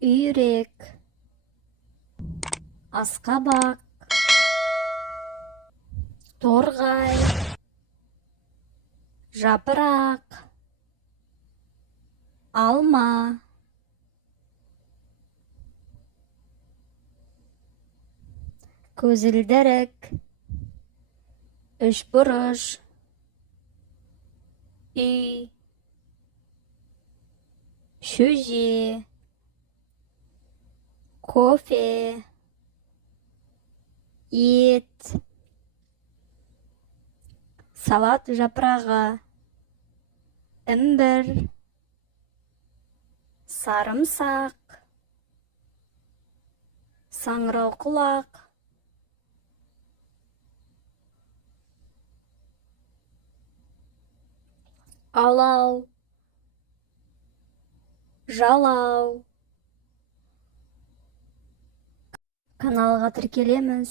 үйрек, асқабақ, торғай, жапырақ, алма, көзілдірік, үшбұрыш, үй, шөже, кофе, ет, салат жапырағы, імбір, сарымсақ, саңырауқұлақ, алау, жалау. Каналға тіркелеміз.